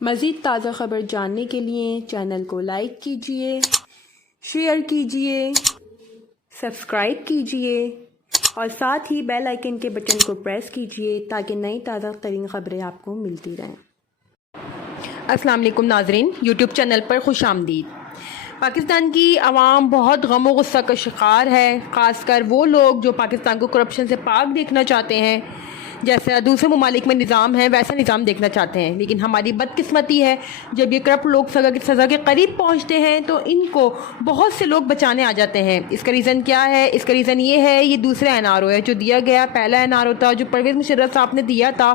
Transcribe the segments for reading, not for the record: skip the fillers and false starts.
मज़ीद ताज़ा ख़बर जानने के लिए चैनल को लाइक कीजिए, शेयर कीजिए, सब्सक्राइब कीजिए और साथ ही बेल आइकन के बटन को प्रेस कीजिए ताकि नई ताज़ा तरीन ख़बरें आपको मिलती रहें। अस्सलाम वालेकुम नाज़रीन, यूट्यूब चैनल पर खुश आमदीद। पाकिस्तान की आवाम बहुत गम व गुस्सा का शिकार है, ख़ासकर वो लोग जो पाकिस्तान को करप्शन से पाक देखना चाहते हैं। जैसे दूसरे ममालिक में निज़ाम है वैसा निज़ाम देखना चाहते हैं, लेकिन हमारी बदकिस्मती है जब ये करप्ट लोग सज़ा के करीब पहुँचते हैं तो इनको बहुत से लोग बचाने आ जाते हैं। इसका रीज़न क्या है? इसका रीज़न ये है, ये दूसरा NRO है जो दिया गया। पहला NRO था जो परवेज़ मुशर्रफ साहब ने दिया था,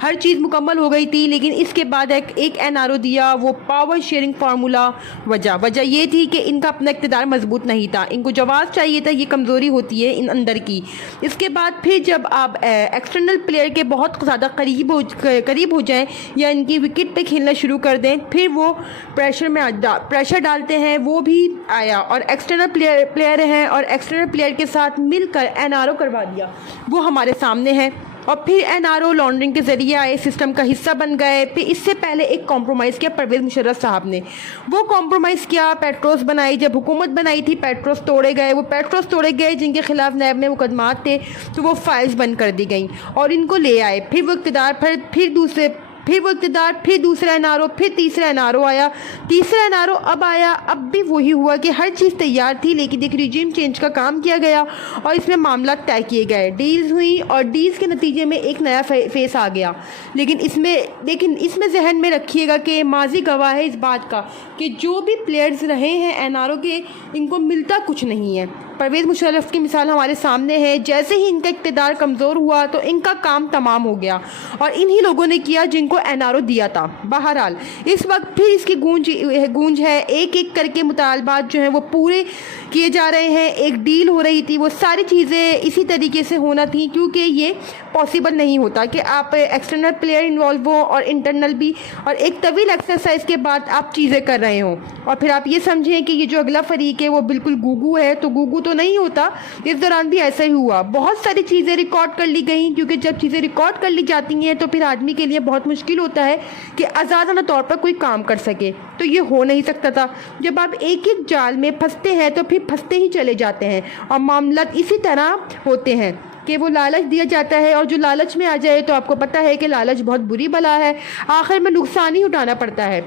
हर चीज़ मुकम्मल हो गई थी, लेकिन इसके बाद एक NRO दिया, वो पावर शेयरिंग फार्मूला। वजह ये थी कि इनका अपना इक़्तिदार मजबूत नहीं था, इनको जवाब चाहिए था, ये कमज़ोरी होती है इन अंदर की। इसके बाद फिर जब आप एक्सटर्नल प्लेयर के बहुत ज़्यादा करीब हो जाएं या इनकी विकेट पे खेलना शुरू कर दें, फिर वो प्रेशर डालते हैं। वो भी आया और एक्सटर्नल प्लेयर हैं और एक्सटर्नल प्लेयर के साथ मिलकर NRO करवा दिया, वो हमारे सामने है। और फिर NRO लॉन्ड्रिंग के ज़रिए आए, सिस्टम का हिस्सा बन गए। फिर इससे पहले एक कॉम्प्रोमाइज़ किया परवेज़ मुशर्रफ साहब ने, वो कॉम्प्रोमाइज़ किया, पेट्रोल्स बनाई। जब हुकूमत बनाई थी पेट्रोल्स तोड़े गए, वो पेट्रोल्स तोड़े गए जिनके खिलाफ नैब में मुकदमात थे, तो वो फाइल्स बंद कर दी गई और इनको ले आए। फिर वो इक़्तिदार फिर दूसरा NRO, फिर तीसरा NRO आया, तीसरा NRO अब आया। अब भी वही हुआ कि हर चीज़ तैयार थी, लेकिन एक रिजीम चेंज का काम किया गया और इसमें मामला तय किए गए, डील्स हुई और डील्स के नतीजे में एक नया फेस आ गया। लेकिन इसमें जहन में रखिएगा कि माजी गवाह है इस बात का कि जो भी प्लेयर्स रहे हैं NRO के, इनको मिलता कुछ नहीं है। परवेज़ मुशर्रफ की मिसाल हमारे सामने है, जैसे ही इनका इक़्तिदार कमज़ोर हुआ तो इनका काम तमाम हो गया और इन्हीं लोगों ने किया जिनको NRO दिया था। बहरहाल इस वक्त फिर इसकी गूंज है, एक एक करके मुतालबात जो हैं वो पूरे किए जा रहे हैं। एक डील हो रही थी, वो सारी चीज़ें इसी तरीके से होना थी, क्योंकि ये पॉसिबल नहीं होता कि आप एक्सटर्नल प्लेयर इन्वॉल्व हो और इंटरनल भी, और एक तवील एक्सरसाइज के बाद आप चीज़ें कर रहे हो और फिर आप ये समझें कि ये जो अगला फरीक है वो बिल्कुल गूगू है, तो गूगू तो नहीं होता। इस दौरान भी ऐसा ही हुआ, बहुत सारी चीज़ें रिकॉर्ड कर ली गई, क्योंकि जब चीज़ें रिकॉर्ड कर ली जाती हैं तो फिर आदमी के लिए बहुत मुश्किल होता है कि आज़ादाना तौर पर कोई काम कर सके। तो ये हो नहीं सकता था। जब आप एक एक जाल में फंसते हैं तो फिर फंसते ही चले जाते हैं और मामला इसी तरह होते हैं कि वो लालच दिया जाता है और जो लालच में आ जाए तो आपको पता है कि लालच बहुत बुरी बला है, आखिर में नुकसान ही उठाना पड़ता है।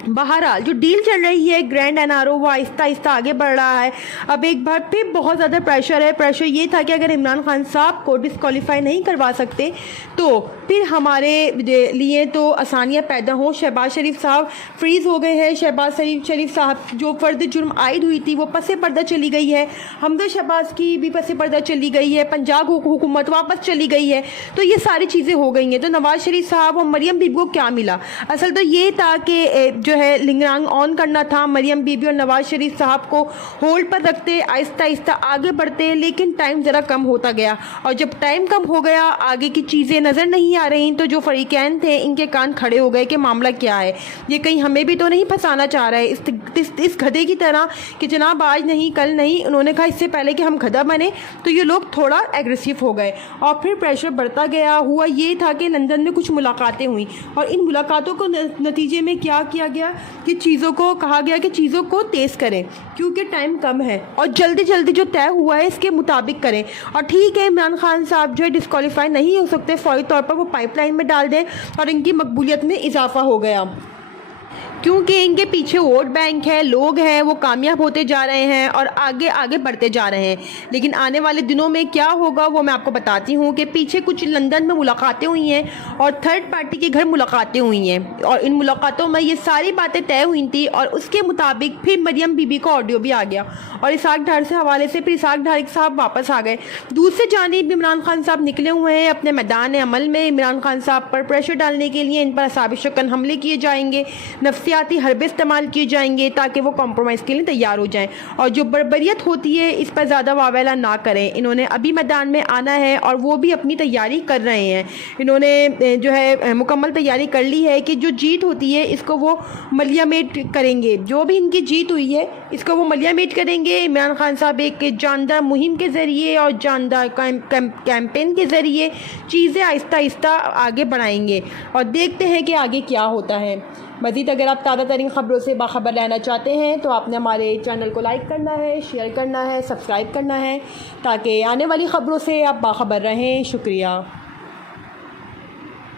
बहरहाल जो डील चल रही है ग्रैंड NRO, वो आहिस्ता आहिस्ता आगे बढ़ रहा है। अब एक बार फिर बहुत ज़्यादा प्रेशर है। प्रेशर ये था कि अगर इमरान खान साहब को डिस्क्वालीफाई नहीं करवा सकते तो फिर हमारे लिए तो आसानियाँ पैदा हों। शहबाज शरीफ साहब फ्रीज़ हो गए हैं। शहबाज शरीफ साहब जो फ़र्द जुर्म आयद हुई थी वो पसे पर्दा चली गई है। हमजा शहबाज की भी पसे पर्दा चली गई है। पंजाब हुकूमत वापस चली गई है। तो ये सारी चीज़ें हो गई हैं। तो नवाज़ शरीफ साहब और मरियम बीबी को क्या मिला? असल तो ये था कि जो है लिंगरांग ऑन करना था, मरियम बीबी और नवाज शरीफ साहब को होल्ड पर रखते, आहिस्ता आहिस्ता आगे बढ़ते, लेकिन टाइम ज़रा कम होता गया और जब टाइम कम हो गया, आगे की चीज़ें नज़र नहीं आ रही, तो जो फरीकैन थे इनके कान खड़े हो गए कि मामला क्या है, ये कहीं हमें भी तो नहीं फंसाना चाह रहा है इस गधे की तरह कि जनाब आज नहीं कल नहीं। उन्होंने कहा इससे पहले कि हम गधा बने, तो ये लोग थोड़ा एग्रेसिव हो गए और फिर प्रेशर बढ़ता गया। हुआ ये था कि लंदन में कुछ मुलाकातें हुई और इन मुलाकातों को नतीजे में क्या किया गया कि चीज़ों को कहा गया कि चीज़ों को तेज़ करें क्योंकि टाइम कम है और जल्दी जल्दी जो तय हुआ है इसके मुताबिक करें। और ठीक है, इमरान खान साहब जो है डिस्क्वालीफाई नहीं हो सकते, फौरी तौर पर वो पाइपलाइन में डाल दें और इनकी मकबूलियत में इजाफा हो गया, क्योंकि इनके पीछे वोट बैंक है, लोग हैं, वो कामयाब होते जा रहे हैं और आगे आगे बढ़ते जा रहे हैं। लेकिन आने वाले दिनों में क्या होगा वो मैं आपको बताती हूँ कि पीछे कुछ लंदन में मुलाकातें हुई हैं और थर्ड पार्टी के घर मुलाकातें हुई हैं और इन मुलाकातों में ये सारी बातें तय हुई थी और उसके मुताबिक फिर मरियम बीबी का ऑडियो भी आ गया और इसाक डार से हवाले से फिर इसाक डार साहब वापस आ गए। दूसरी जानिब इमरान खान साहब निकले हुए हैं अपने मैदान अमल में। इमरान खान साहब पर प्रेशर डालने के लिए इन पर असाब शकन हमले किए जाएंगे, नफ्सियाती हरबे इस्तेमाल किए जाएंगे ताकि वो कॉम्प्रोमाइज़ के लिए तैयार हो जाएं और जो बर्बरियत होती है इस पर ज़्यादा वावेला ना करें। इन्होंने अभी मैदान में आना है और वो भी अपनी तैयारी कर रहे हैं। इन्होंने जो है मुकम्मल तैयारी कर ली है कि जो जीत होती है इसको वो मलिया में करेंगे। जो भी इनकी जीत हुई है इसको वो मलिया मेट करेंगे। इमरान खान साहब एक जानदार मुहिम के ज़रिए और जानदार कैंपेन के ज़रिए चीज़ें आहिस्ता आहिस्ता आगे बढ़ाएंगे और देखते हैं कि आगे क्या होता है। मज़ीद अगर आप ताज़ा तरीन ख़बरों से बाखबर रहना चाहते हैं तो आपने हमारे चैनल को लाइक करना है, शेयर करना है, सब्सक्राइब करना है ताकि आने वाली ख़बरों से आप बाखबर रहें। शुक्रिया।